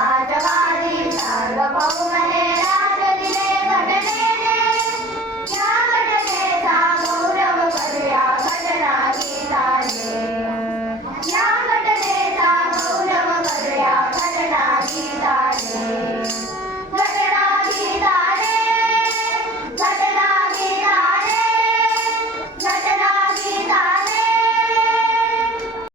രാജവാദി സാർവഭൗമനേ